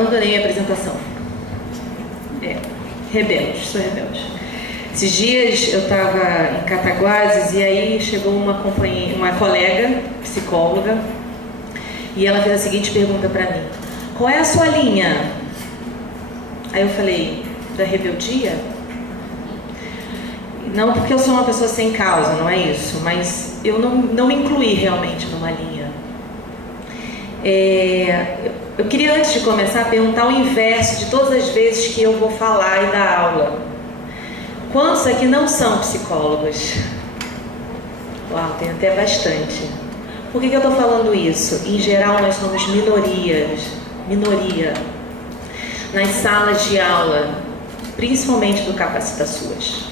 abandonei a apresentação. Rebelde, sou rebelde. Esses dias eu estava em Cataguases e aí chegou uma colega, psicóloga, e ela fez a seguinte pergunta para mim: qual é a sua linha? Aí eu falei: da rebeldia? Não porque eu sou uma pessoa sem causa, não é isso, mas eu não me incluí realmente numa linha. Eu queria, antes de começar, perguntar o inverso de todas as vezes que eu vou falar e dar aula. Quantos aqui não são psicólogos? Uau, tem até bastante. Por que eu estou falando isso? Em geral, nós somos minoria nas salas de aula, principalmente do Capacita SUAS.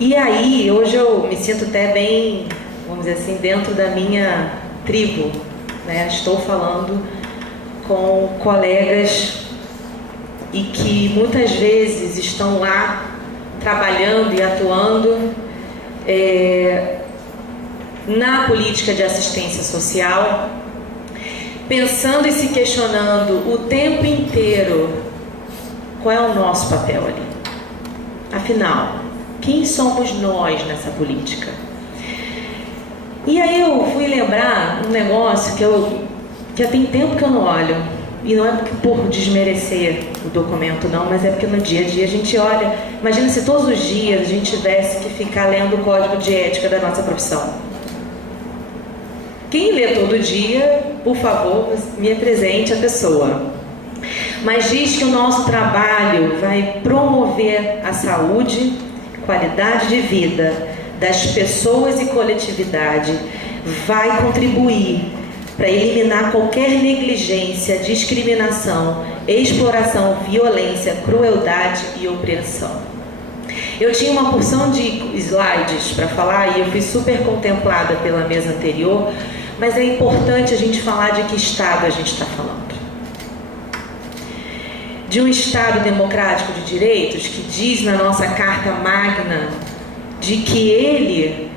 E aí, hoje eu me sinto até bem, vamos dizer assim, dentro da minha tribo, né? Estou falando com colegas e que muitas vezes estão lá trabalhando e atuando na política de assistência social, pensando e se questionando o tempo inteiro qual é o nosso papel ali. Afinal, quem somos nós nessa política? E aí eu fui lembrar um negócio que já tem tempo que eu não olho, e não é por desmerecer o documento não, mas é porque no dia a dia a gente olha. Imagina se todos os dias a gente tivesse que ficar lendo o código de ética da nossa profissão. Quem lê todo dia, por favor, me apresente a pessoa. Mas diz que o nosso trabalho vai promover a saúde, qualidade de vida das pessoas e coletividade, vai contribuir para eliminar qualquer negligência, discriminação, exploração, violência, crueldade e opressão. Eu tinha uma porção de slides para falar e eu fui super contemplada pela mesa anterior, mas é importante a gente falar de que Estado a gente está falando. De um Estado democrático de direitos que diz na nossa Carta Magna de que ele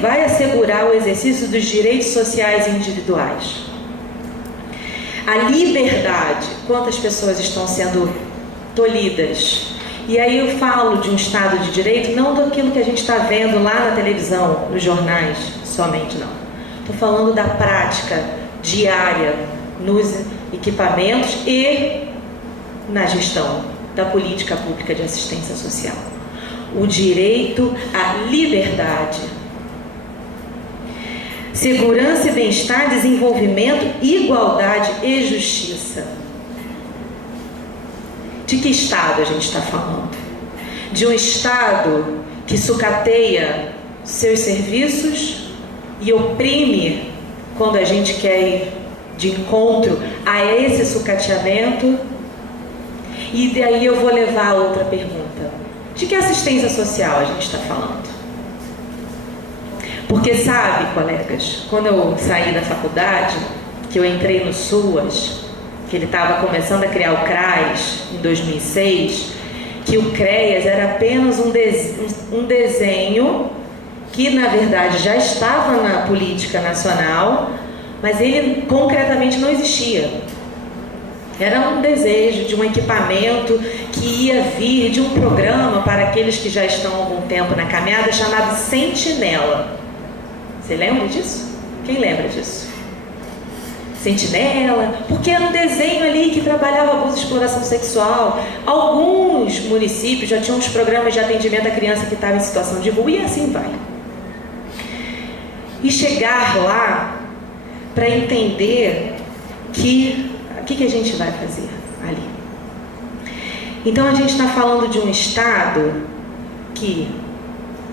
vai assegurar o exercício dos direitos sociais individuais. A liberdade, quantas pessoas estão sendo tolhidas? E aí eu falo de um Estado de direito, não daquilo que a gente está vendo lá na televisão, nos jornais, somente não. Estou falando da prática diária nos equipamentos e na gestão da política pública de assistência social. O direito à liberdade, segurança e bem-estar, desenvolvimento, igualdade e justiça. De que Estado a gente está falando? De um Estado que sucateia seus serviços e oprime quando a gente quer ir de encontro a esse sucateamento? E daí eu vou levar a outra pergunta. De que assistência social a gente está falando? Porque sabe, colegas, quando eu saí da faculdade, que eu entrei no SUAS, que ele estava começando a criar o CRAS em 2006, que o CREAS era apenas um desenho que, na verdade, já estava na política nacional, mas ele concretamente não existia. Era um desejo de um equipamento que ia vir de um programa para aqueles que já estão há algum tempo na caminhada, chamado Sentinela. Você lembra disso? Quem lembra disso? Sentinela, porque era um desenho ali que trabalhava abuso e exploração sexual. Alguns municípios já tinham uns programas de atendimento à criança que estava em situação de rua e assim vai. E chegar lá para entender que o que a gente vai fazer ali. Então a gente está falando de um Estado que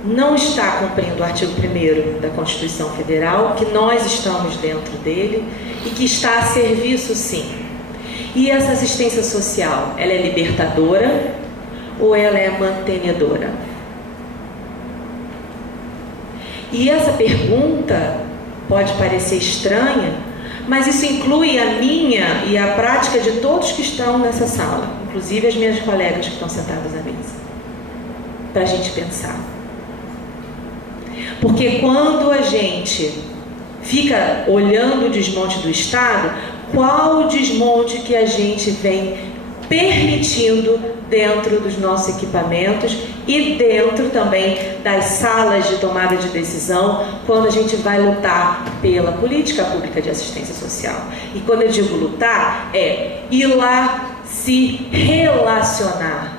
não está cumprindo o artigo 1º da Constituição Federal, que nós estamos dentro dele e que está a serviço, sim. E essa assistência social, ela é libertadora ou ela é mantenedora? E essa pergunta pode parecer estranha, mas isso inclui a minha e a prática de todos que estão nessa sala, inclusive as minhas colegas que estão sentadas à mesa, para a gente pensar. Porque quando a gente fica olhando o desmonte do Estado, qual o desmonte que a gente vem permitindo dentro dos nossos equipamentos e dentro também das salas de tomada de decisão, quando a gente vai lutar pela política pública de assistência social. E quando eu digo lutar, é ir lá se relacionar,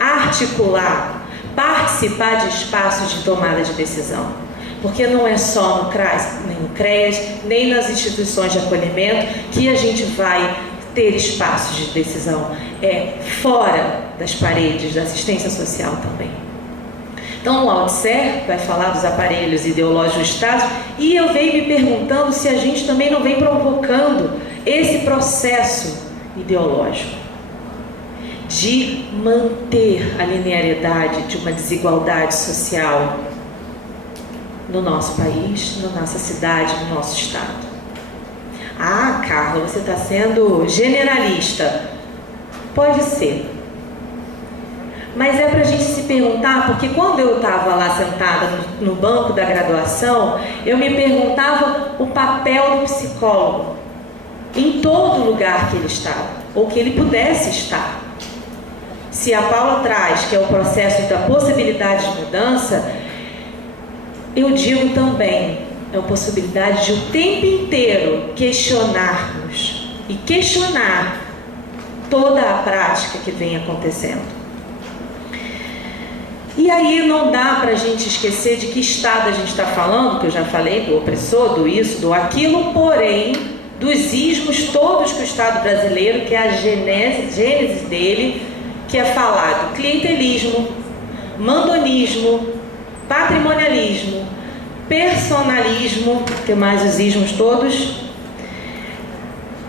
articular, participar de espaços de tomada de decisão. Porque não é só no CRAS, nem no CREAS, nem nas instituições de acolhimento que a gente vai ter espaços de decisão. É fora das paredes da assistência social também. Então o Althusser vai falar dos aparelhos ideológicos do Estado e eu venho me perguntando se a gente também não vem provocando esse processo ideológico de manter a linearidade de uma desigualdade social no nosso país, na nossa cidade, no nosso estado. Ah, Carla, você está sendo generalista. Pode ser. Mas é para a gente se perguntar, porque quando eu estava lá sentada no banco da graduação, eu me perguntava o papel do psicólogo em todo lugar que ele estava, ou que ele pudesse estar. Se a Paula traz, que é o processo da possibilidade de mudança, eu digo também, é a possibilidade de o tempo inteiro questionarmos e questionar toda a prática que vem acontecendo. E aí não dá para a gente esquecer de que estado a gente está falando, que eu já falei, do opressor, do isso, do aquilo, porém, dos ismos todos que o Estado brasileiro, que é a gênese dele, que é falar do clientelismo, mandonismo, patrimonialismo, personalismo, que mais os ismos todos,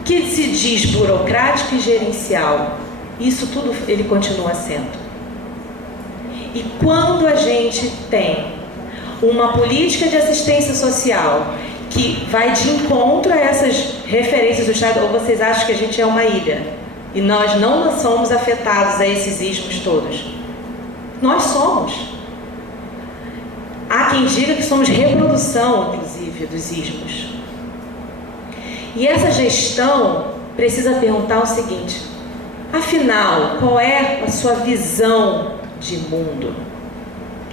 que se diz burocrático e gerencial. Isso tudo ele continua sendo. E quando a gente tem uma política de assistência social que vai de encontro a essas referências do Estado, ou vocês acham que a gente é uma ilha e nós não somos afetados a esses ismos todos? Nós somos. Há quem diga que somos reprodução, inclusive, dos ismos. E essa gestão precisa perguntar o seguinte: afinal, qual é a sua visão de mundo?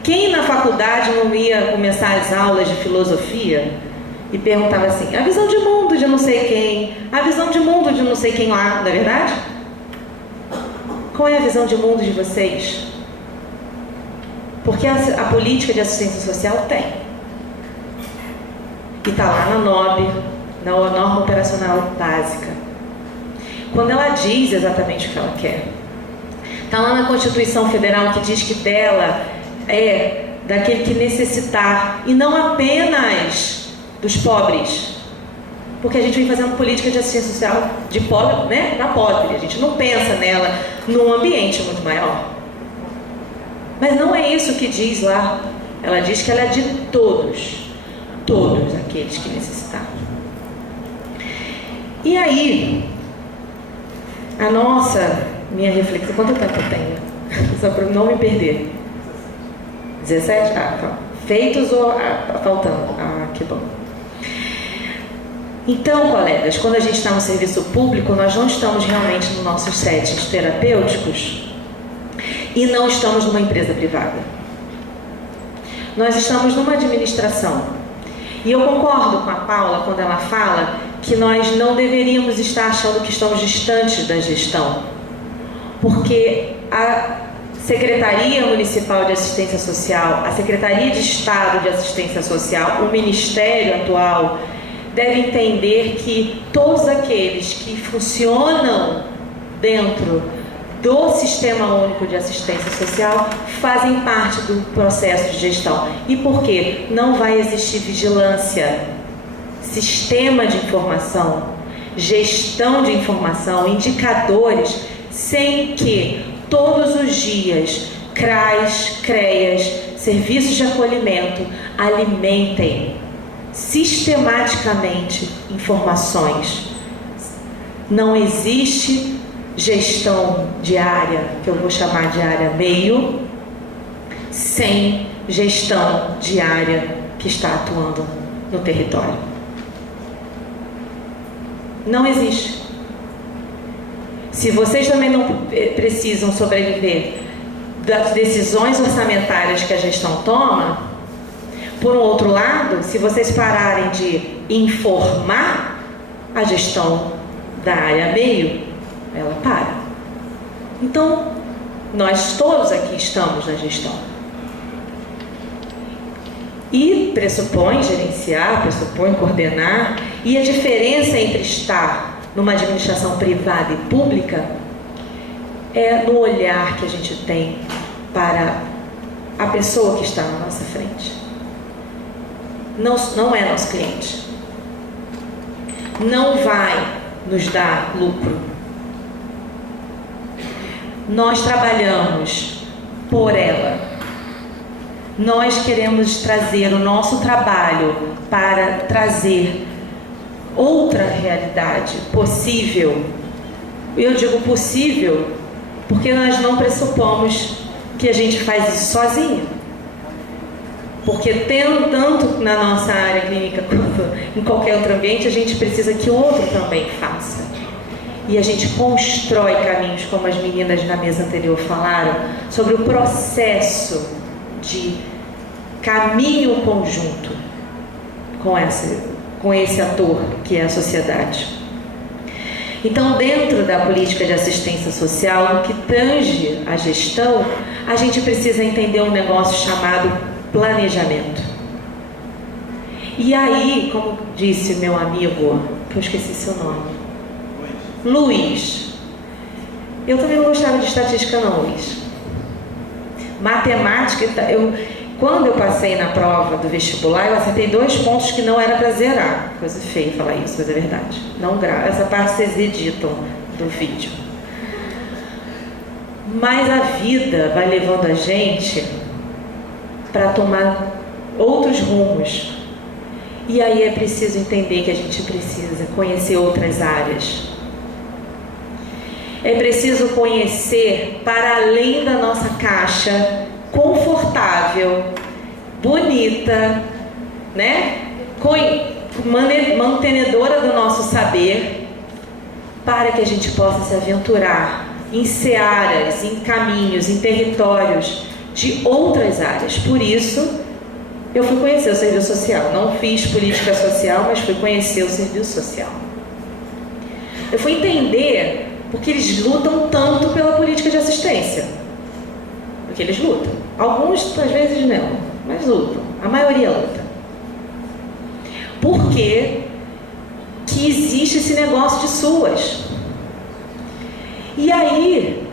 Quem na faculdade não ia começar as aulas de filosofia e perguntava assim, a visão de mundo de não sei quem, a visão de mundo de não sei quem lá, não é verdade? Qual é a visão de mundo de vocês? Porque a política de assistência social tem. E está lá na NOB, na Norma Operacional Básica. Quando ela diz exatamente o que ela quer. Está lá na Constituição Federal que diz que dela é daquele que necessitar, e não apenas dos pobres. Porque a gente vem fazendo política de assistência social de pobre, né, para pobre. A gente não pensa nela num ambiente muito maior. Mas não é isso que diz lá. Ela diz que ela é de todos. Todos aqueles que necessitar. E aí, minha reflexão, quanto tempo eu tenho? Só para não me perder. 17? Ah, tá. Feitos ou faltando? Ah, que bom. Então, colegas, quando a gente está no serviço público, nós não estamos realmente nos nossos settings terapêuticos e não estamos numa empresa privada. Nós estamos numa administração. E eu concordo com a Paula quando ela fala que nós não deveríamos estar achando que estamos distantes da gestão. Porque a Secretaria Municipal de Assistência Social, a Secretaria de Estado de Assistência Social, o Ministério atual, deve entender que todos aqueles que funcionam dentro do Sistema Único de Assistência Social fazem parte do processo de gestão. E por quê? Não vai existir vigilância, sistema de informação, gestão de informação, indicadores, sem que todos os dias CRAS, CREAS, serviços de acolhimento alimentem sistematicamente informações. Não existe gestão diária, que eu vou chamar de área meio, sem gestão diária que está atuando no território. Não existe. Se vocês também não precisam sobreviver das decisões orçamentárias que a gestão toma, por um outro lado, se vocês pararem de informar a gestão da área meio, ela para. Então, nós todos aqui estamos na gestão. E pressupõe gerenciar, pressupõe coordenar, e a diferença entre estar numa administração privada e pública é no olhar que a gente tem para a pessoa que está na nossa frente. Não é nosso cliente. Não vai nos dar lucro. Nós trabalhamos por ela. Nós queremos trazer o nosso trabalho para trazer outra realidade possível. Eu digo possível porque nós não pressupomos que a gente faz isso sozinho. Porque tendo tanto na nossa área clínica quanto em qualquer outro ambiente, a gente precisa que o outro também faça. E a gente constrói caminhos, como as meninas na mesa anterior falaram, sobre o processo de caminho conjunto com esse ator que é a sociedade. Então, dentro da política de assistência social, no que tange a gestão, a gente precisa entender um negócio chamado planejamento. E aí, como disse meu amigo, que eu esqueci seu nome, Luiz. Eu também não gostava de estatística não, Luiz. Matemática, quando eu passei na prova do vestibular, eu acertei 2 pontos que não era para zerar. Coisa feia falar isso, mas é verdade. Não grava, essa parte vocês editam do vídeo. Mas a vida vai levando a gente para tomar outros rumos. E aí é preciso entender que a gente precisa conhecer outras áreas. É preciso conhecer para além da nossa caixa confortável, bonita, né? Mantenedora do nosso saber, para que a gente possa se aventurar em searas, em caminhos, em territórios de outras áreas. Por isso, eu fui conhecer o serviço social. Não fiz política social, mas fui conhecer o serviço social. Eu fui entender porque eles lutam tanto pela política de assistência. Porque eles lutam. Alguns, às vezes, não, mas lutam. A maioria luta. Por que existe esse negócio de SUAS? E aí,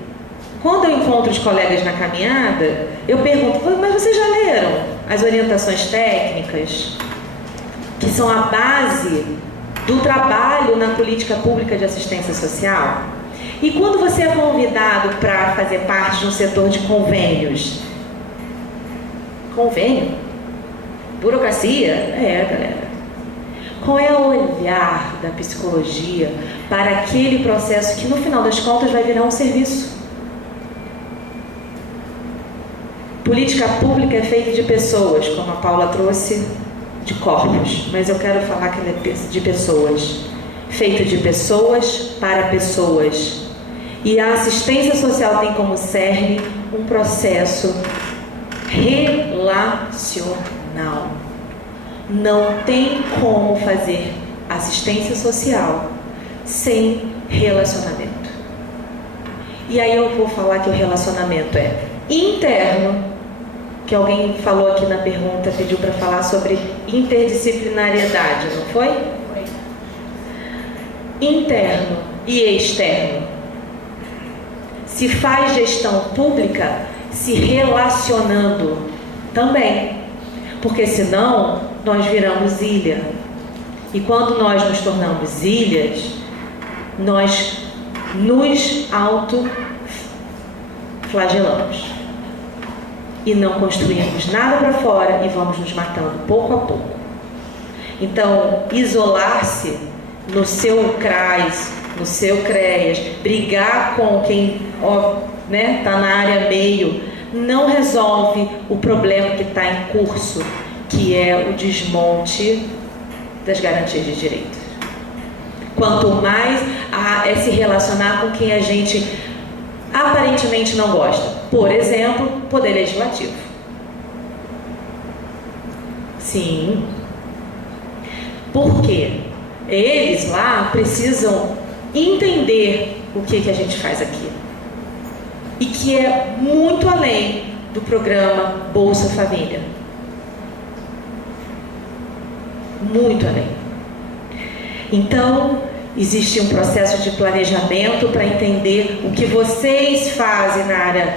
quando eu encontro os colegas na caminhada, eu pergunto, mas vocês já leram as orientações técnicas, que são a base do trabalho na política pública de assistência social? E quando você é convidado para fazer parte de um setor de convênios? Convênio? Burocracia? Galera. Qual é o olhar da psicologia para aquele processo que, no final das contas, vai virar um serviço? Política pública é feita de pessoas, como a Paula trouxe, de corpos. Mas eu quero falar que ela é de pessoas. Feito de pessoas para pessoas. E a assistência social tem como cerne um processo relacional. Não tem como fazer assistência social sem relacionamento. E aí eu vou falar que o relacionamento é interno, que alguém falou aqui na pergunta, pediu para falar sobre interdisciplinariedade, não foi? Foi. Interno e externo. Se faz gestão pública se relacionando também, porque senão nós viramos ilha. E quando nós nos tornamos ilhas, nós nos autoflagelamos e não construímos nada para fora e vamos nos matando pouco a pouco. Então, isolar-se no seu CRAS, no seu CREAS, brigar com quem está na área meio, não resolve o problema que está em curso, que é o desmonte das garantias de direitos. quanto mais é se relacionar com quem a gente aparentemente não gosta. Por exemplo, Poder Legislativo. Sim. Por quê? Eles lá precisam entender o que a gente faz aqui. E que é muito além do programa Bolsa Família. Muito além. Então, existe um processo de planejamento para entender o que vocês fazem na área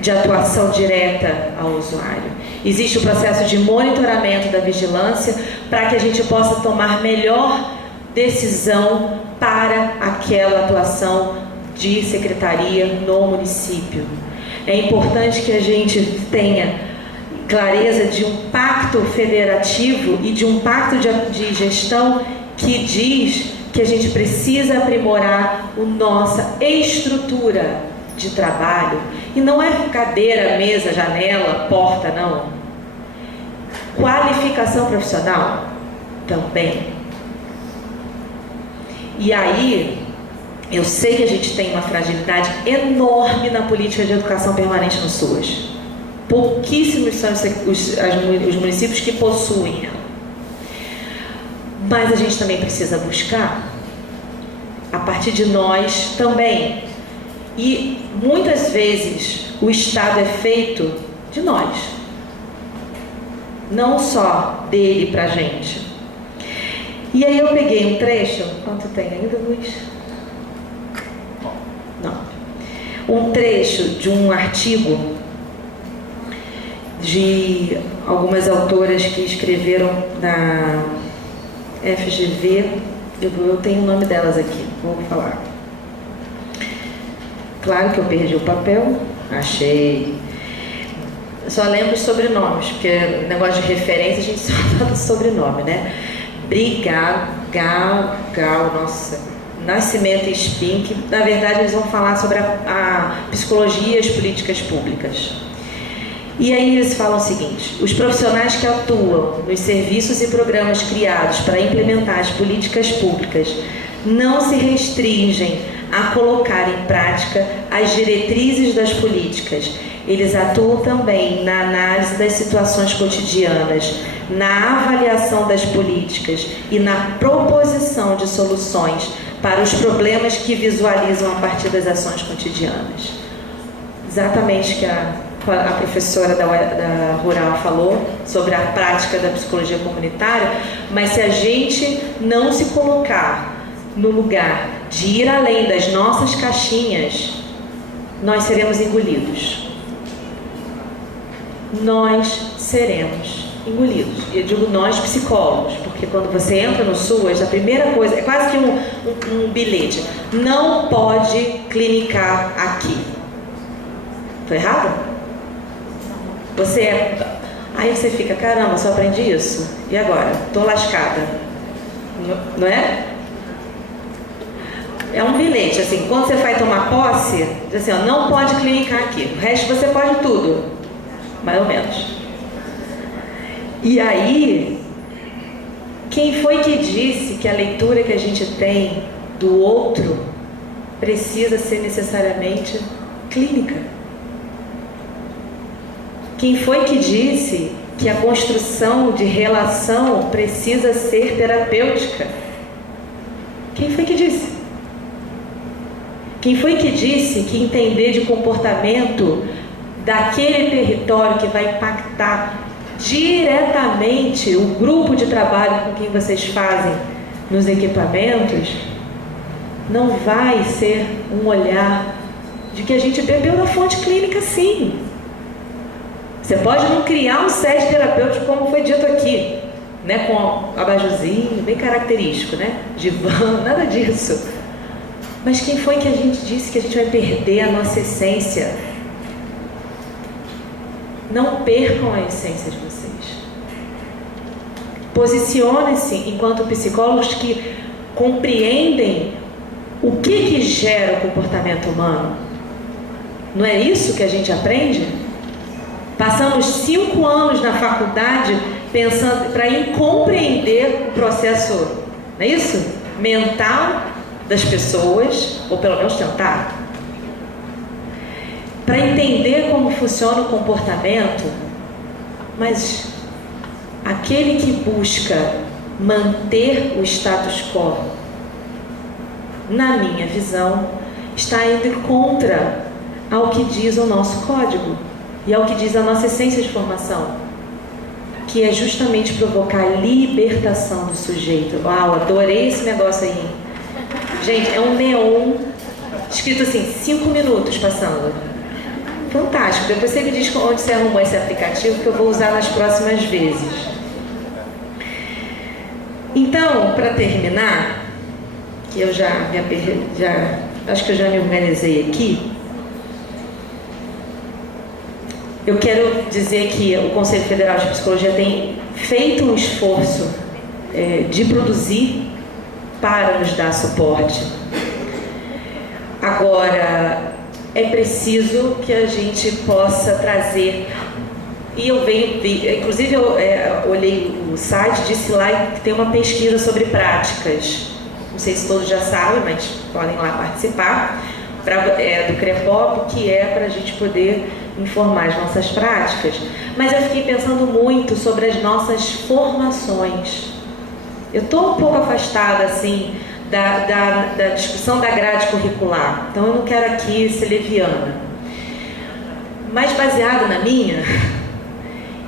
de atuação direta ao usuário. Existe o processo de monitoramento da vigilância para que a gente possa tomar melhor decisão para aquela atuação de secretaria no município. É importante que a gente tenha clareza de um pacto federativo e de um pacto de gestão que diz que a gente precisa aprimorar a nossa estrutura de trabalho. E não é cadeira, mesa, janela, porta, não. Qualificação profissional também. E aí, eu sei que a gente tem uma fragilidade enorme na política de educação permanente no SUAS. Pouquíssimos são os municípios que possuem ela. Mas a gente também precisa buscar, a partir de nós também. E muitas vezes o Estado é feito de nós, não só dele pra gente. E aí eu peguei um trecho, quanto tem ainda, Luiz? Não. Um trecho de um artigo de algumas autoras que escreveram na FGV, eu tenho o nome delas aqui, vou falar. Claro que eu perdi o papel, achei. Só lembro os sobrenomes, porque negócio de referência a gente só fala do sobrenome, né? Nossa, Nascimento e Spink. Na verdade, eles vão falar sobre a psicologia e as políticas públicas. E aí eles falam o seguinte: os profissionais que atuam nos serviços e programas criados para implementar as políticas públicas não se restringem a colocar em prática as diretrizes das políticas. Eles atuam também na análise das situações cotidianas, na avaliação das políticas e na proposição de soluções para os problemas que visualizam a partir das ações cotidianas. Exatamente o que a professora da Rural falou sobre a prática da psicologia comunitária, mas se a gente não se colocar no lugar de ir além das nossas caixinhas, nós seremos engolidos. Nós seremos engolidos. E eu digo nós psicólogos, porque quando você entra no SUAS, a primeira coisa, é quase que um bilhete: não pode clinicar aqui. Estou errado? Aí você fica, caramba, só aprendi isso. E agora? Estou lascada. Não é? É um bilhete, assim, quando você vai tomar posse, diz assim, ó, não pode clinicar aqui. O resto você pode tudo. Mais ou menos. E aí, quem foi que disse que a leitura que a gente tem do outro precisa ser necessariamente clínica? Quem foi que disse que a construção de relação precisa ser terapêutica? Quem foi que disse? Quem foi que disse que entender de comportamento daquele território que vai impactar diretamente o grupo de trabalho com quem vocês fazem nos equipamentos não vai ser um olhar de que a gente bebeu na fonte clínica, sim. Você pode não criar um set terapêutico como foi dito aqui, né, com abajuzinho, bem característico, né, divã, nada disso. Mas quem foi que a gente disse que a gente vai perder a nossa essência? Não percam a essência de vocês. Posicionem-se enquanto psicólogos que compreendem o que gera o comportamento humano. Não é isso que a gente aprende? Passamos 5 anos na faculdade pensando para compreender o processo, não é isso? mental das pessoas, ou pelo menos tentar, para entender como funciona o comportamento, mas aquele que busca manter o status quo, na minha visão, está indo contra ao que diz o nosso código e ao que diz a nossa essência de formação, que é justamente provocar a libertação do sujeito. Uau, adorei esse negócio aí. Gente, é um neon escrito assim, 5 minutos passando. Fantástico. Depois você me diz onde você arrumou esse aplicativo, que eu vou usar nas próximas vezes. Então, para terminar, que eu acho que eu já me organizei aqui, eu quero dizer que o Conselho Federal de Psicologia tem feito um esforço de produzir para nos dar suporte. Agora, é preciso que a gente possa trazer, e eu inclusive eu olhei o site, disse lá que tem uma pesquisa sobre práticas, não sei se todos já sabem, mas podem lá participar, do CREPOP, que é para a gente poder informar as nossas práticas. Mas eu fiquei pensando muito sobre as nossas formações. Eu estou um pouco afastada, assim, da discussão da grade curricular, então eu não quero aqui ser leviana, mas baseado na minha,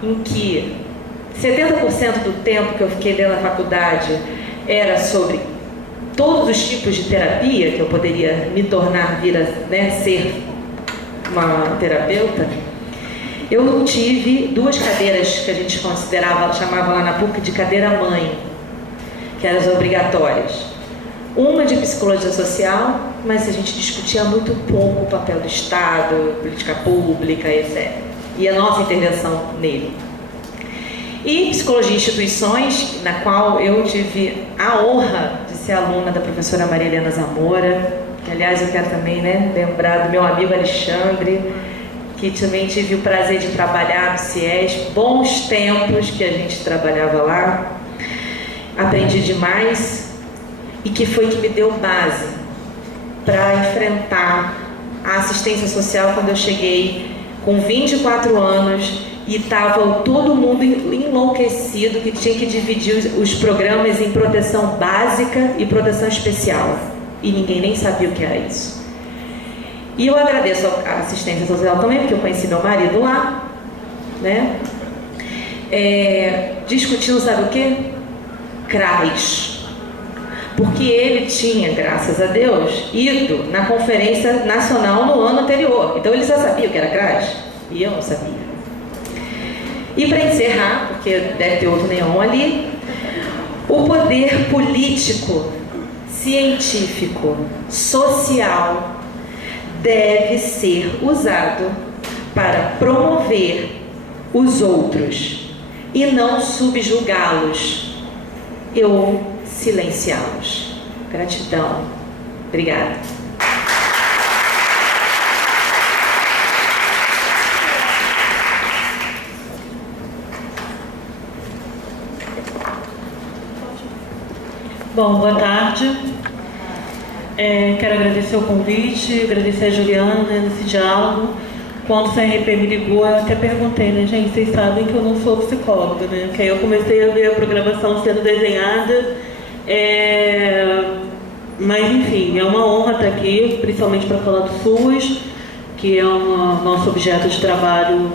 em que 70% do tempo que eu fiquei dentro da faculdade era sobre todos os tipos de terapia que eu poderia me tornar, ser uma terapeuta. Eu não tive 2 cadeiras que a gente chamava lá na PUC de cadeira mãe, que eram as obrigatórias. Uma de psicologia social, mas a gente discutia muito pouco o papel do Estado, política pública, etc. E a nossa intervenção nele. E psicologia de instituições, na qual eu tive a honra de ser aluna da professora Maria Helena Zamora, que aliás eu quero também lembrar do meu amigo Alexandre, que também tive o prazer de trabalhar no CIES, bons tempos que a gente trabalhava lá, aprendi demais, e que foi que me deu base para enfrentar a assistência social quando eu cheguei com 24 anos e estava todo mundo enlouquecido, que tinha que dividir os programas em proteção básica e proteção especial, e ninguém nem sabia o que era isso. E eu agradeço a assistência social também, porque eu conheci meu marido lá, discutindo, sabe o quê? CRAS. Porque ele tinha, graças a Deus, ido na conferência nacional no ano anterior. Então ele já sabia o que era CRAS, e eu não sabia. E para encerrar, porque deve ter outro neon ali, o poder político, científico, social deve ser usado para promover os outros e não subjugá-los ou silenciá-los. Gratidão. Obrigada. Bom, boa tarde. Quero agradecer o convite, agradecer a Juliana nesse diálogo. Quando o CRP me ligou, eu até perguntei, gente, vocês sabem que eu não sou psicóloga, Que aí eu comecei a ver a programação sendo desenhada. Mas, enfim, é uma honra estar aqui, principalmente para falar do SUS, que é nosso objeto de trabalho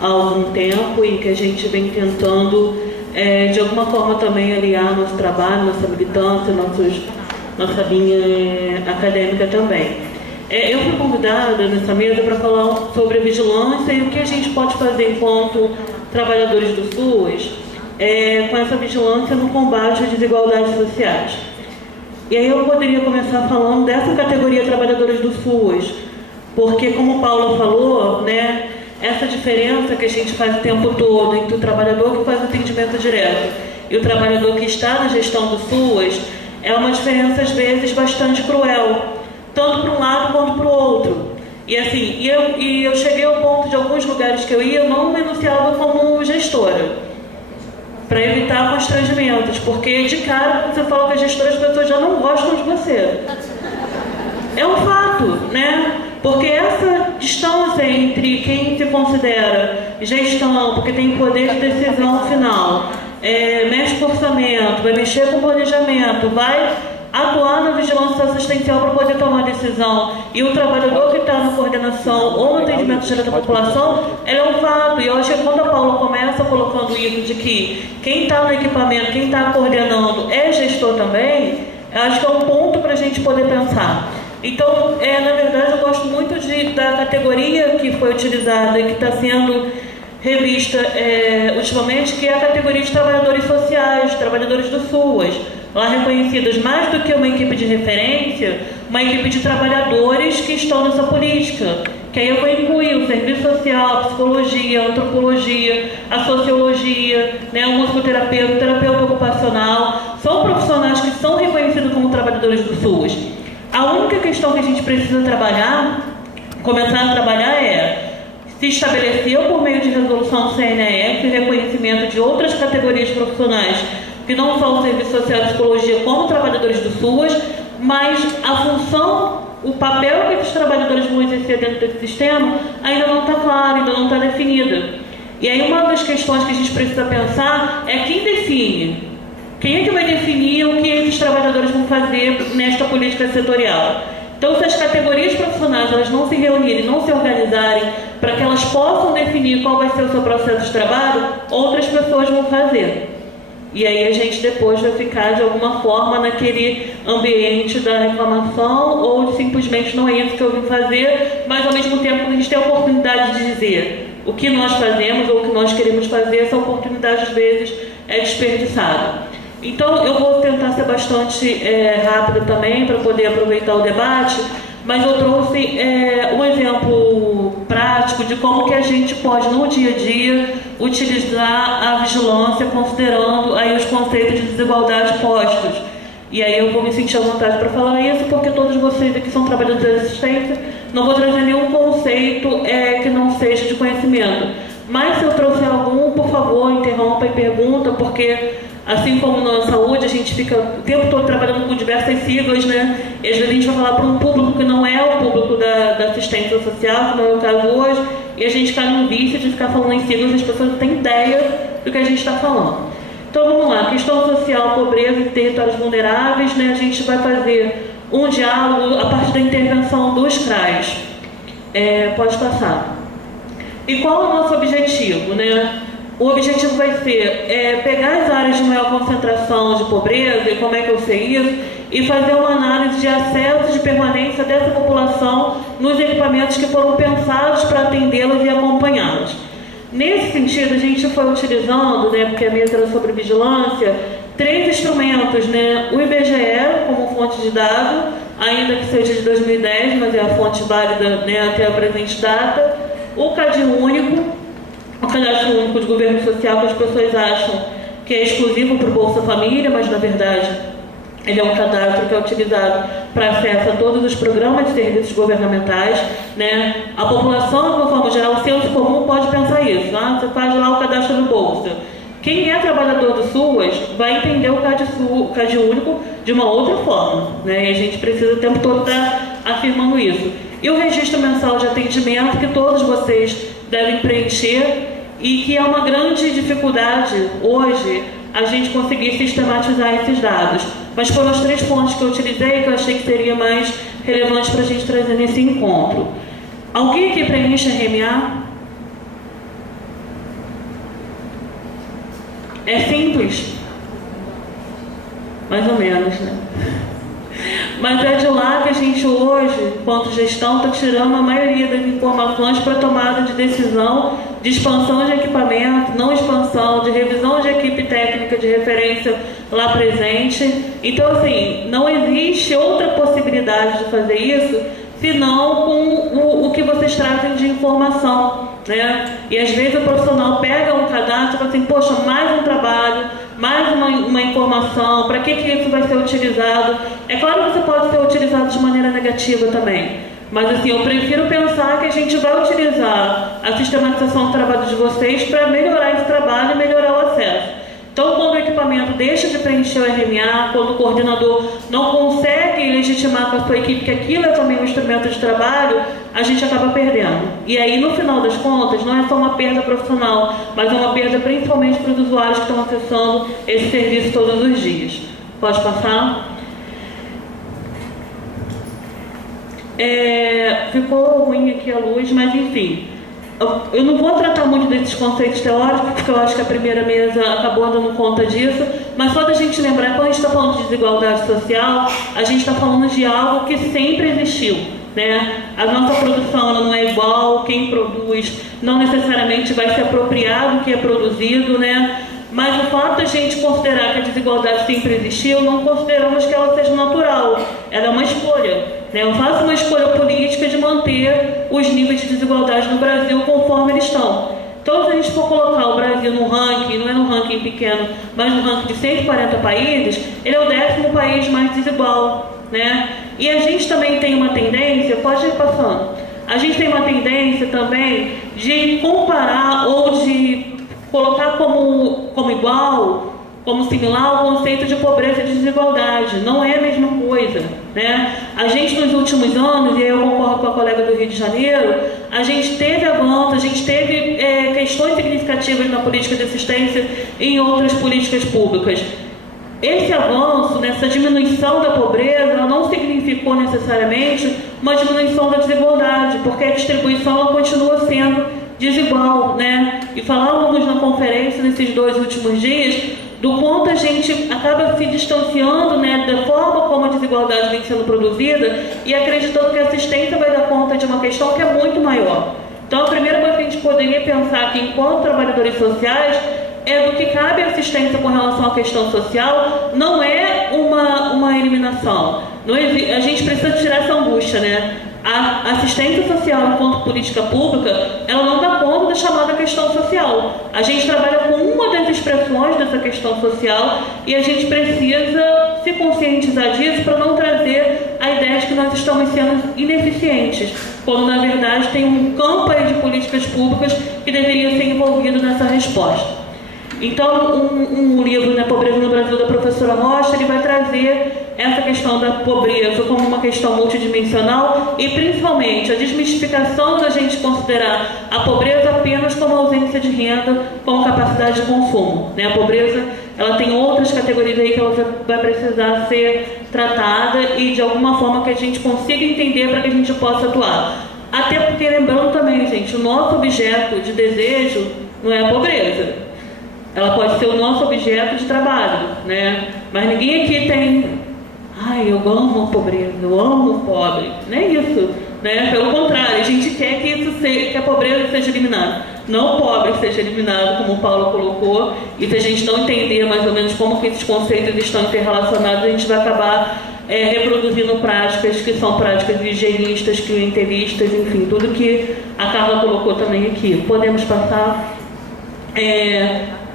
há algum tempo e que a gente vem tentando, de alguma forma, também aliar nosso trabalho, nossa militância, nossa linha acadêmica também. Eu fui convidada nessa mesa para falar sobre a vigilância e o que a gente pode fazer enquanto trabalhadores do SUS com essa vigilância no combate às desigualdades sociais. E aí eu poderia começar falando dessa categoria trabalhadores do SUS, porque, como Paula falou, essa diferença que a gente faz o tempo todo entre o trabalhador que faz atendimento direto e o trabalhador que está na gestão do SUS é uma diferença, às vezes, bastante cruel, tanto para um lado quanto para o outro. E assim, eu cheguei ao ponto de alguns lugares que eu ia, eu não me anunciava como gestora. para evitar constrangimentos, porque de cara, quando você fala que é gestora, as pessoas já não gostam de você. É um fato, né? Porque essa distância entre quem se considera gestão, porque tem poder de decisão final, mexe com orçamento, vai mexer com planejamento, vai atuar na vigilância assistencial para poder tomar decisão, e o trabalhador que está na coordenação ou no atendimento direto da população, ele é um fato. E eu acho que quando a Paula começa colocando isso de que quem está no equipamento, quem está coordenando é gestor também, eu acho que é um ponto para a gente poder pensar. Então, na verdade, eu gosto muito da categoria que foi utilizada e que está sendo revista ultimamente, que é a categoria de trabalhadores sociais, trabalhadores do SUAS, lá reconhecidas mais do que uma equipe de referência, uma equipe de trabalhadores que estão nessa política, que aí eu vou incluir o serviço social, a psicologia, a antropologia, a sociologia, né, o musicoterapeuta, o terapeuta ocupacional, são profissionais que são reconhecidos como trabalhadores do SUAS. A única questão que a gente precisa começar a trabalhar se estabeleceu por meio de resolução do CNEF e reconhecimento de outras categorias profissionais que não são o serviço social e psicologia como trabalhadores do SUAS, mas a função, o papel que esses trabalhadores vão exercer dentro desse sistema ainda não está claro, ainda não está definida. E aí uma das questões que a gente precisa pensar é quem define. Quem é que vai definir o que esses trabalhadores vão fazer nesta política setorial? Então, se as categorias profissionais elas não se reunirem, não se organizarem para que elas possam definir qual vai ser o seu processo de trabalho, outras pessoas vão fazer. E aí a gente depois vai ficar de alguma forma naquele ambiente da reclamação ou simplesmente não é isso que eu vim fazer, mas ao mesmo tempo a gente tem a oportunidade de dizer o que nós fazemos ou o que nós queremos fazer, essa oportunidade às vezes é desperdiçada. Então, eu vou tentar ser bastante rápida também para poder aproveitar o debate, mas eu trouxe um exemplo prático de como que a gente pode, no dia a dia, utilizar a vigilância considerando aí os conceitos de desigualdade postos. E aí eu vou me sentir à vontade para falar isso, porque todos vocês aqui são trabalhadores de assistência, não vou trazer nenhum conceito que não seja de conhecimento. Mas se eu trouxer algum, por favor, interrompa e pergunta, porque assim como na saúde, a gente fica o tempo todo trabalhando com diversas siglas, né? E às vezes a gente vai falar para um público que não é o público da assistência social, que não é o caso hoje, e a gente cai num vício de ficar falando em siglas e as pessoas não têm ideia do que a gente está falando. Então vamos lá, questão social, pobreza e territórios vulneráveis, né? A gente vai fazer um diálogo a partir da intervenção dos CRAs. Pode passar. E qual é o nosso objetivo, né? O objetivo vai ser pegar as áreas de maior concentração de pobreza, e como é que eu sei isso, e fazer uma análise de acesso e de permanência dessa população nos equipamentos que foram pensados para atendê-las e acompanhá-las. Nesse sentido, a gente foi utilizando, né, porque a mesa era sobre vigilância, 3 instrumentos, né? O IBGE como fonte de dado, ainda que seja de 2010, mas é a fonte válida, né, até a presente data, o CadÚnico, o Cadastro Único de Governo Social, que as pessoas acham que é exclusivo para o Bolsa Família, mas na verdade ele é um cadastro que é utilizado para acesso a todos os programas de serviços governamentais, né? A população, de uma forma geral, o senso comum pode pensar isso, você faz lá o cadastro do Bolsa. Quem é trabalhador do SUAS vai entender o CadÚnico de uma outra forma, né? E a gente precisa o tempo todo estar afirmando isso. E o registro mensal de atendimento, que todos vocês devem preencher, e que é uma grande dificuldade hoje a gente conseguir sistematizar esses dados. Mas foram as 3 fontes que eu utilizei que eu achei que seria mais relevante para a gente trazer nesse encontro. Alguém aqui preenche RMA? É simples? Mais ou menos, né? Mas é de lá que a gente hoje, enquanto gestão, está tirando a maioria das informações para tomada de decisão de expansão de equipamento, não expansão, de revisão de equipe técnica de referência lá presente. Então, assim, não existe outra possibilidade de fazer isso senão com o que vocês trazem de informação, né? E às vezes o profissional pega um cadastro e fala assim, poxa, mais um trabalho, mais uma informação, para que isso vai ser utilizado? É claro que você pode ser utilizado de maneira negativa também, mas assim, eu prefiro pensar que a gente vai utilizar a sistematização do trabalho de vocês para melhorar esse trabalho e melhorar o acesso. Então, quando o equipamento deixa de preencher o RMA, quando o coordenador não consegue legitimar com a sua equipe que aquilo é também um instrumento de trabalho, a gente acaba perdendo. E aí, no final das contas, não é só uma perda profissional, mas é uma perda principalmente para os usuários que estão acessando esse serviço todos os dias. Pode passar? Ficou ruim aqui a luz, mas enfim. Eu não vou tratar muito desses conceitos teóricos, porque eu acho que a primeira mesa acabou dando conta disso, mas só da gente lembrar, quando a gente está falando de desigualdade social, a gente está falando de algo que sempre existiu, né? A nossa produção ela não é igual, quem produz não necessariamente vai se apropriar do que é produzido, né? Mas o fato de a gente considerar que a desigualdade sempre existiu, não consideramos que ela seja natural, ela é uma escolha. Eu faço uma escolha política de manter os níveis de desigualdade no Brasil conforme eles estão. Então, se a gente for colocar o Brasil no ranking, não é no ranking pequeno, mas no ranking de 140 países, ele é o 10º país mais desigual, né? E a gente também tem uma tendência, pode ir passando, a gente tem uma tendência também de comparar ou de colocar como igual, como similar o conceito de pobreza e de desigualdade. Não é a mesma coisa, né? A gente nos últimos anos, e eu concordo com a colega do Rio de Janeiro, a gente teve avanço, a gente teve questões significativas na política de assistência e em outras políticas públicas. Esse avanço, nessa diminuição da pobreza, ela não significou necessariamente uma diminuição da desigualdade, porque a distribuição ela continua sendo desigual, né? E falávamos na conferência nesses 2 últimos dias do quanto a gente acaba se distanciando, né, da forma como a desigualdade vem sendo produzida e acreditando que a assistência vai dar conta de uma questão que é muito maior. Então, a primeira coisa que a gente poderia pensar aqui, enquanto trabalhadores sociais, é do que cabe à assistência com relação à questão social, não é uma eliminação. A gente precisa tirar essa angústia, né? A assistência social enquanto política pública, ela não dá conta da chamada questão social. A gente trabalha com uma das expressões dessa questão social e a gente precisa se conscientizar disso para não trazer a ideia de que nós estamos sendo ineficientes, quando na verdade tem um campo aí de políticas públicas que deveria ser envolvido nessa resposta. Então, um livro, né, Pobreza no Brasil, da professora Rocha, ele vai trazer essa questão da pobreza como uma questão multidimensional e, principalmente, a desmistificação da gente considerar a pobreza apenas como ausência de renda, como capacidade de consumo, né? A pobreza, ela tem outras categorias aí que ela vai precisar ser tratada e, de alguma forma, que a gente consiga entender para que a gente possa atuar. Até porque, lembrando também, gente, o nosso objeto de desejo não é a pobreza. Ela pode ser o nosso objeto de trabalho, né? Mas ninguém aqui tem... Ai, eu amo a pobreza, eu amo o pobre. Não é isso, né? Pelo contrário, a gente quer que a pobreza seja eliminada. Não o pobre seja eliminado, como o Paulo colocou. E se a gente não entender mais ou menos como que esses conceitos estão interrelacionados, a gente vai acabar reproduzindo práticas que são práticas higienistas, clientelistas, enfim, tudo que a Carla colocou também aqui. Podemos passar...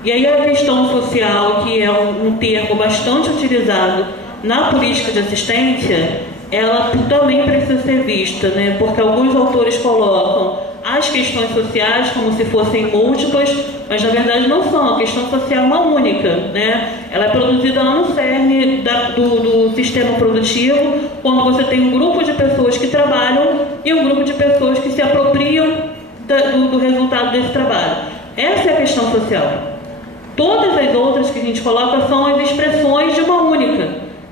E aí a questão social, que é um termo bastante utilizado na política de assistência, ela também precisa ser vista, né? Porque alguns autores colocam as questões sociais como se fossem múltiplas, mas na verdade não são. A questão social é uma única, né? Ela é produzida lá no cerne do sistema produtivo, quando você tem um grupo de pessoas que trabalham e um grupo de pessoas que se apropriam do resultado desse trabalho. Essa é a questão social. Todas as outras que a gente coloca são as expressões de uma única.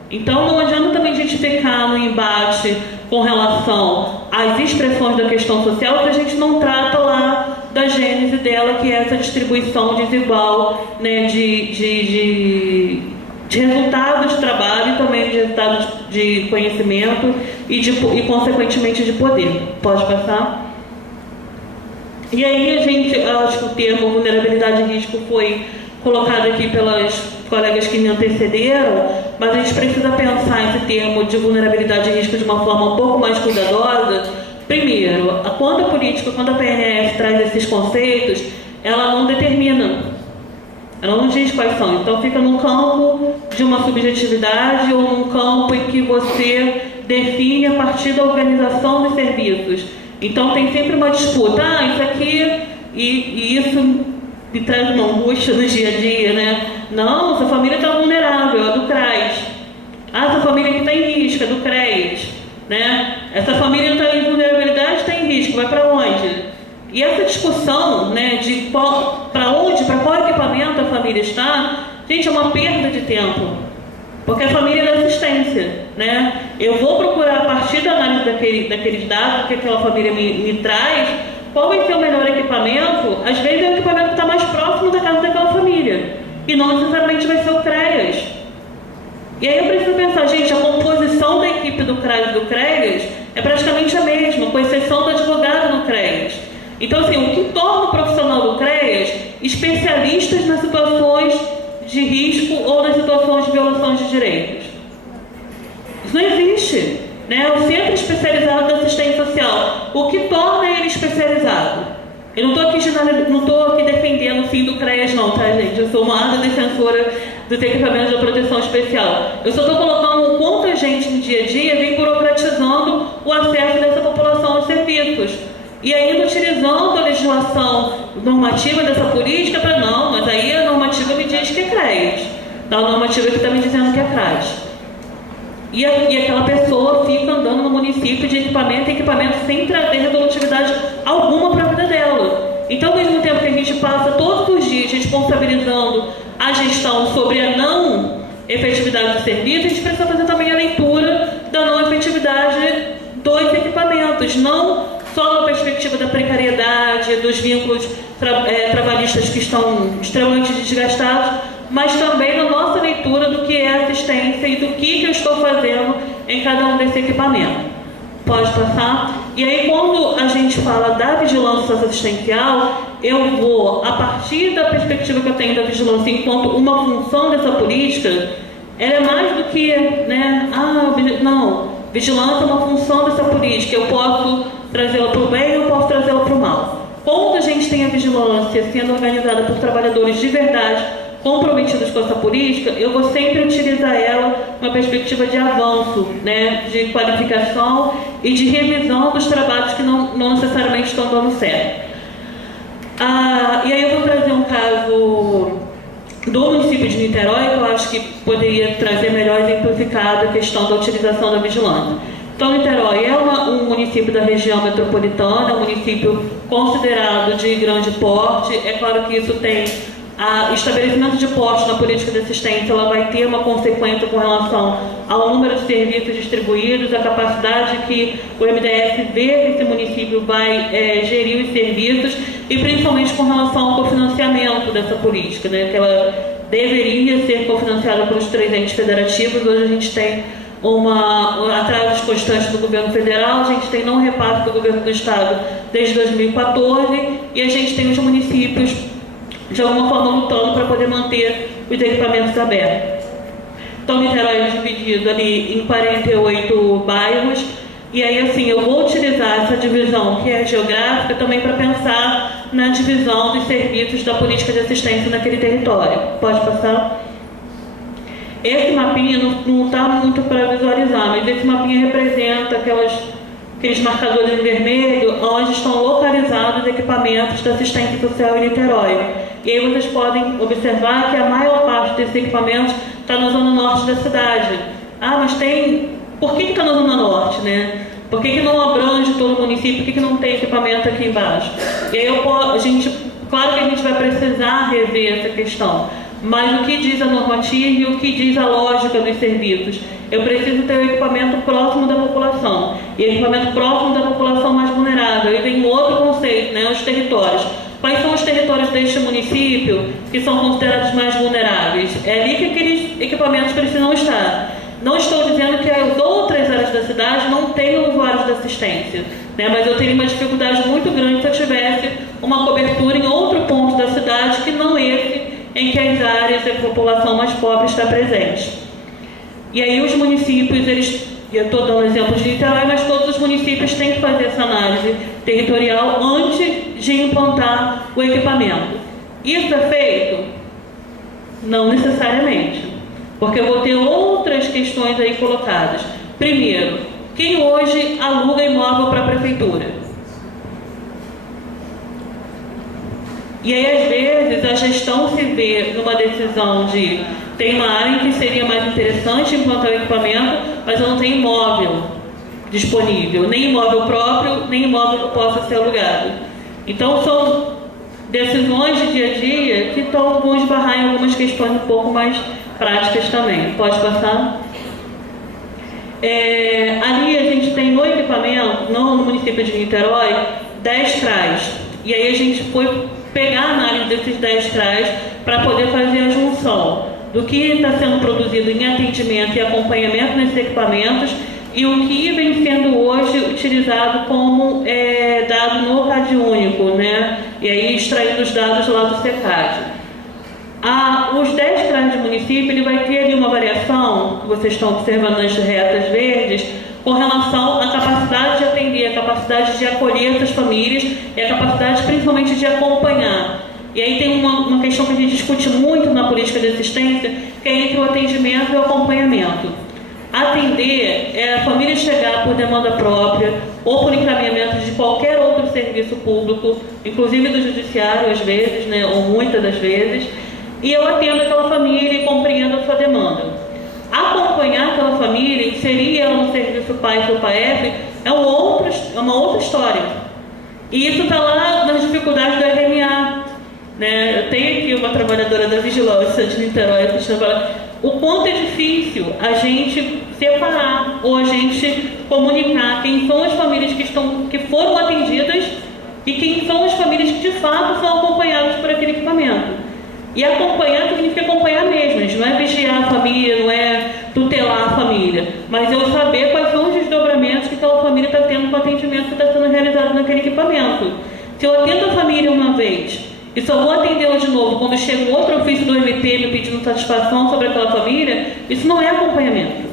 Então não adianta também a gente ficar no embate com relação às expressões da questão social se a gente não trata lá da gênese dela, que é essa distribuição desigual, né, de resultados de trabalho e também de resultados de conhecimento e consequentemente de poder. Pode passar? E aí acho que o termo vulnerabilidade e risco foi colocado aqui pelas colegas que me antecederam, mas a gente precisa pensar esse termo de vulnerabilidade e risco de uma forma um pouco mais cuidadosa. Primeiro, quando a PNF traz esses conceitos, ela não determina, ela não diz quais são. Então fica num campo de uma subjetividade ou num campo em que você define a partir da organização dos serviços. Então tem sempre uma disputa, isso aqui e isso me traz uma angústia no dia a dia, né? Não, sua família está vulnerável, é do CRAS. Ah, sua família que está em risco, é do CREAS, né? Essa família está em vulnerabilidade, está em risco, vai para onde? E essa discussão, né, de para onde, para qual equipamento a família está, gente, é uma perda de tempo, porque a família é da assistência, né? Eu vou procurar, a partir da análise daqueles dados que aquela família me traz, qual vai ser o melhor equipamento. Às vezes é o equipamento que está mais próximo da casa daquela família, e não necessariamente vai ser o CREAS. E aí eu preciso pensar, gente, a composição da equipe do CRAS e do CREAS é praticamente a mesma, com exceção do advogado no CREAS. Então, assim, o que torna o profissional do CREAS especialistas nas situações de risco ou nas situações de violações de direitos? Isso não existe, né? O Centro Especializado de Assistência Social, o que torna ele especializado? Eu não estou aqui defendendo o fim do CREAS não, tá, gente? Eu sou uma árvua defensora dos equipamentos de proteção especial. Eu só estou colocando o quanto a gente no dia a dia vem burocratizando o acesso dessa população aos serviços. E ainda utilizando a legislação normativa dessa política para não, mas aí a normativa me diz que é CREAS. Tá? A normativa que está me dizendo que é CRAS. E aquela pessoa fica andando no município de equipamento em equipamento sem trazer resolutividade alguma para a vida dela. Então, ao mesmo tempo que a gente passa todos os dias responsabilizando a gestão sobre a não efetividade do serviço, a gente precisa fazer também a leitura da não efetividade dos equipamentos, não só na perspectiva da precariedade, dos vínculos trabalhistas que estão extremamente desgastados, mas também na nossa leitura do que é assistência e do que eu estou fazendo em cada um desses equipamentos. Pode passar? E aí, quando a gente fala da vigilância assistencial, eu vou, a partir da perspectiva que eu tenho da vigilância enquanto uma função dessa política, ela é mais do que, né, não, vigilância é uma função dessa política, eu posso trazê-la para o bem, eu posso trazê-la para o mal. Quando a gente tem a vigilância sendo organizada por trabalhadores de verdade, comprometidos com essa política, eu vou sempre utilizar ela numa perspectiva de avanço, né, de qualificação e de revisão dos trabalhos que não necessariamente estão dando certo. E aí eu vou trazer um caso do município de Niterói, que eu acho que poderia trazer melhor exemplificado a questão da utilização da vigilância. Então, Niterói é um município da região metropolitana, um município considerado de grande porte. É claro que isso tem estabelecimento de porte na política de assistência, ela vai ter uma consequência com relação ao número de serviços distribuídos, a capacidade que o MDS vê que esse município vai gerir os serviços e principalmente com relação ao cofinanciamento dessa política, né, que ela deveria ser cofinanciada pelos 3 entes federativos. Hoje a gente tem atrasos constantes do governo federal, a gente tem não repasse do governo do estado desde 2014 e a gente tem os municípios de alguma forma lutando para poder manter os equipamentos abertos. Então, Niterói é dividido ali em 48 bairros, e aí, assim, eu vou utilizar essa divisão, que é geográfica, também para pensar na divisão dos serviços da política de assistência naquele território. Pode passar? Esse mapinha não está muito para visualizar, mas esse mapinha representa aqueles marcadores em vermelho, onde estão localizados equipamentos da assistência social em Niterói. E aí vocês podem observar que a maior parte desses equipamentos está na zona norte da cidade. Mas por que está na zona norte, né? Por que não abrange todo o município? Por que não tem equipamento aqui embaixo? E aí claro que a gente vai precisar rever essa questão, mas o que diz a normativa e o que diz a lógica dos serviços? Eu preciso ter o equipamento próximo da população, e equipamento próximo da população mais vulnerável. E vem um outro conceito, né, os territórios. Quais são os territórios deste município que são considerados mais vulneráveis? É ali que aqueles equipamentos precisam estar. Não estou dizendo que as outras áreas da cidade não tenham usuários de assistência, né? Mas eu teria uma dificuldade muito grande se eu tivesse uma cobertura em outro ponto da cidade que não esse em que as áreas e a população mais pobre está presente. E aí os municípios, eu estou dando exemplo de Niterói, mas todos os municípios têm que fazer essa análise territorial antes de implantar o equipamento. Isso é feito? Não necessariamente, porque eu vou ter outras questões aí colocadas. Primeiro, quem hoje aluga imóvel para a prefeitura? E aí, às vezes, vezes a gestão se vê numa decisão de tem uma área em que seria mais interessante implantar o equipamento, mas eu não tenho imóvel disponível, nem imóvel próprio, nem imóvel que possa ser alugado. Então são decisões de dia a dia que vão esbarrar em algumas questões um pouco mais práticas também. Pode passar? Ali a gente tem no equipamento, no município de Niterói, 10 CRAs. E aí a gente foi pegar a análise desses 10 CRAs para poder fazer a junção do que está sendo produzido em atendimento e acompanhamento nesses equipamentos e o que vem sendo hoje utilizado como dado no CadÚnico, né? E aí extraindo os dados lá do CECAD. Os 10 CRAs do município, ele vai ter ali uma variação, que vocês estão observando nas retas verdes, com relação à capacidade de atender, a capacidade de acolher essas famílias e a capacidade principalmente de acompanhar. E aí tem uma questão que a gente discute muito na política de assistência, que é entre o atendimento e o acompanhamento. Atender é a família chegar por demanda própria ou por encaminhamento de qualquer outro serviço público, inclusive do judiciário às vezes, né, ou muitas das vezes, e eu atendo aquela família e compreendo a sua demanda. Acompanhar aquela família, inserir ela no serviço PAES ou PAEP, é uma outra história. E isso está lá nas dificuldades do RMA. Né? Eu tenho aqui uma trabalhadora da Vigilância de Niterói, o quanto é difícil a gente separar ou a gente comunicar quem são as famílias que foram atendidas e quem são as famílias que de fato são acompanhadas por aquele equipamento. E acompanhar significa acompanhar mesmo, não é vigiar a família, não é tutelar a família, mas eu saber quais são os desdobramentos que aquela família está tendo com o atendimento que está sendo realizado naquele equipamento. Se eu atendo a família uma vez e só vou atendê-la de novo quando chega um outro ofício do MP me pedindo satisfação sobre aquela família, isso não é acompanhamento.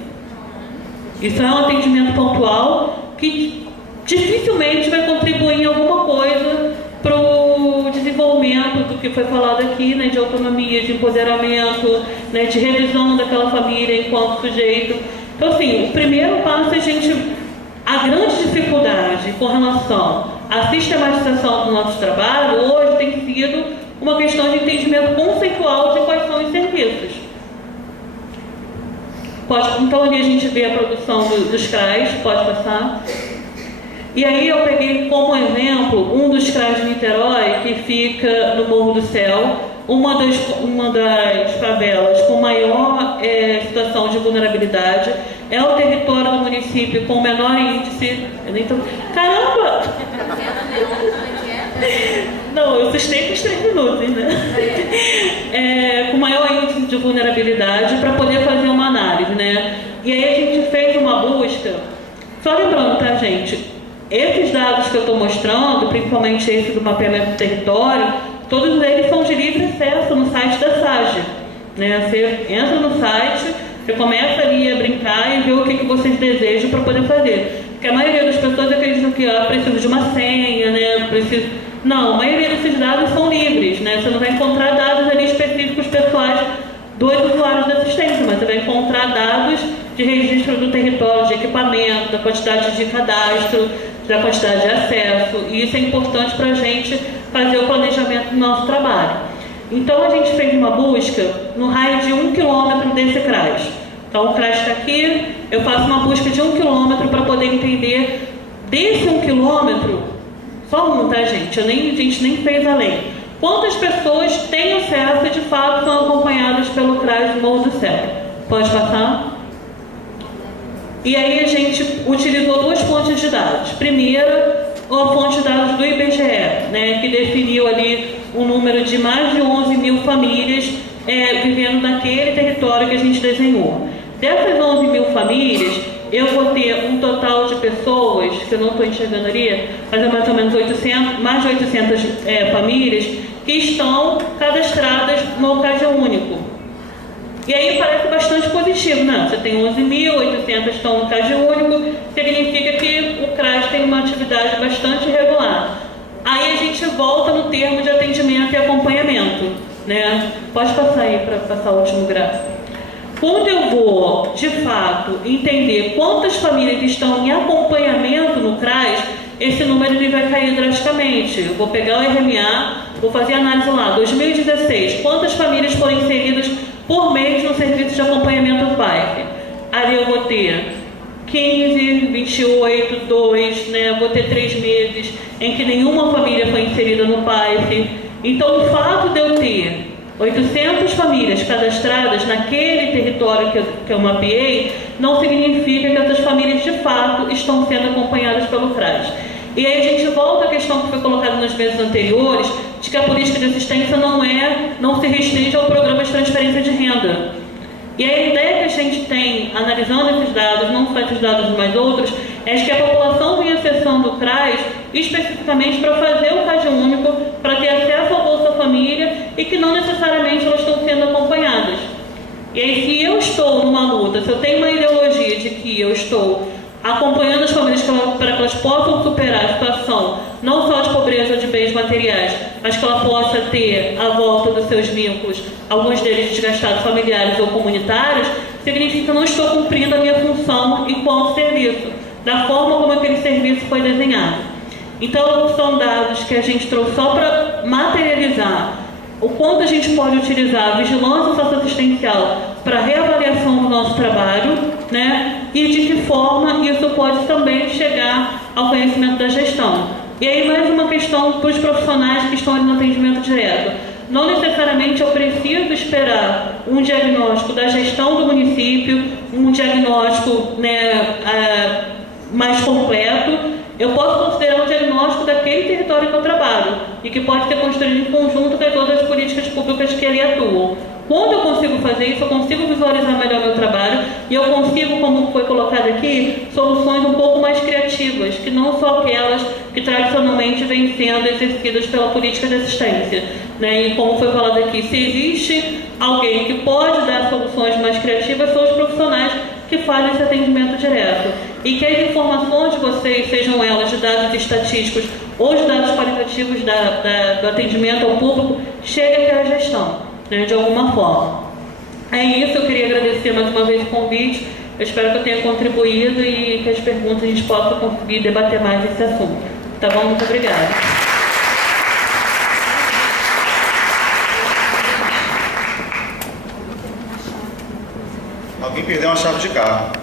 Isso é um atendimento pontual que dificilmente vai contribuir em alguma coisa para o desenvolvimento do que foi falado aqui, né, de autonomia, de empoderamento, né, de revisão daquela família enquanto sujeito. Então, assim, o primeiro passo é a grande dificuldade com relação à sistematização do nosso trabalho hoje tem sido uma questão de entendimento conceitual de quais são os serviços. Então, ali a gente vê a produção dos CRAs, pode passar. E aí eu peguei como exemplo um dos CRAs de Niterói, que fica no Morro do Céu, uma das favelas com maior situação de vulnerabilidade, é o território do município com o menor índice... Caramba! Não, eu sustei com os 3 minutos, né? Com maior índice de vulnerabilidade para poder fazer uma análise, né? E aí a gente fez uma busca, só lembrando, tá, gente? Esses dados que eu estou mostrando, principalmente esse do mapeamento do território, todos eles são de livre acesso no site da SAGE. Né? Você entra no site, você começa ali a brincar e ver o que vocês desejam para poder fazer. Porque a maioria das pessoas acreditam que precisa de uma senha, né? Não, a maioria desses dados são livres, né? Você não vai encontrar dados ali específicos pessoais dos usuários da assistência, mas você vai encontrar dados de registro do território, de equipamento, da quantidade de cadastro, da quantidade de acesso, e isso é importante para a gente fazer o planejamento do nosso trabalho. Então a gente fez uma busca no raio de 1 km desse CRAS. Então o CRAS está aqui, eu faço uma busca de 1 km para poder entender desse 1 km, só um, tá, gente? A gente nem fez além. Quantas pessoas têm acesso e de fato são acompanhadas pelo CRAS do Morro do Céu? Pode passar? E aí a gente utilizou 2 fontes de dados. Primeira, a fonte de dados do IBGE, né, que definiu ali um número de mais de 11 mil famílias vivendo naquele território que a gente desenhou. Dessas 11 mil famílias, eu vou ter um total de pessoas, que eu não estou enxergando ali, mas é mais ou menos mais de 800 famílias que estão cadastradas no CadÚnico. E aí parece bastante positivo, né? Você tem 11.800 estão no CadÚnico, significa que o CRAS tem uma atividade bastante regular. Aí a gente volta no termo de atendimento e acompanhamento, né? Pode passar aí para passar o último gráfico. Quando eu vou, de fato, entender quantas famílias estão em acompanhamento no CRAS, esse número ele vai cair drasticamente. Eu vou pegar o RMA, Vou fazer a análise lá. 2016, quantas famílias foram inseridas por mês no serviço de acompanhamento do PAIF? Ali eu vou ter 15, 28, 2, né? Vou ter 3 meses em que nenhuma família foi inserida no PAIF. Então, o fato de eu ter 800 famílias cadastradas naquele território que eu mapeei, não significa que essas famílias, de fato, estão sendo acompanhadas pelo CRAS. E aí a gente volta à questão que foi colocada nos meses anteriores, de que a política de assistência não se restringe ao programa de transferência de renda. E a ideia que a gente tem, analisando esses dados, não só esses dados, mas outros, é de que a população vem acessando o CRAS especificamente para fazer o CAD único, para ter acesso ao Bolsa Família e que não necessariamente elas estão sendo acompanhadas. E aí, se eu estou numa luta, se eu tenho uma ideologia de que eu estou acompanhando as famílias para que elas possam superar a situação, não só de pobreza de bens materiais, mas que ela possa ter a volta dos seus vínculos, alguns deles desgastados familiares ou comunitários, significa que eu não estou cumprindo a minha função enquanto serviço, da forma como aquele serviço foi desenhado. Então, são dados que a gente trouxe só para materializar o quanto a gente pode utilizar a vigilância socioassistencial para reavaliação do nosso trabalho, né? E de que forma isso pode também chegar ao conhecimento da gestão. E aí, mais uma questão para os profissionais que estão ali no atendimento direto. Não necessariamente eu preciso esperar um diagnóstico da gestão do município, um diagnóstico, né, mais completo. Eu posso considerar um diagnóstico daquele território que eu trabalho e que pode ser construído em conjunto com todas as políticas públicas que ali atuam. Quando eu consigo fazer isso, eu consigo visualizar melhor meu trabalho e eu consigo, como foi colocado aqui, soluções um pouco mais criativas, que não só aquelas que tradicionalmente vêm sendo exercidas pela política de assistência, né? E como foi falado aqui, se existe alguém que pode dar soluções mais criativas, são os profissionais que fazem esse atendimento direto. E que as informações de vocês, sejam elas de dados estatísticos ou de dados qualitativos do atendimento ao público, cheguem até a gestão, né, de alguma forma. É isso, eu queria agradecer mais uma vez o convite. Eu espero que eu tenha contribuído e que as perguntas a gente possa conseguir debater mais esse assunto. Tá bom? Muito obrigada. Alguém perdeu uma chave de carro.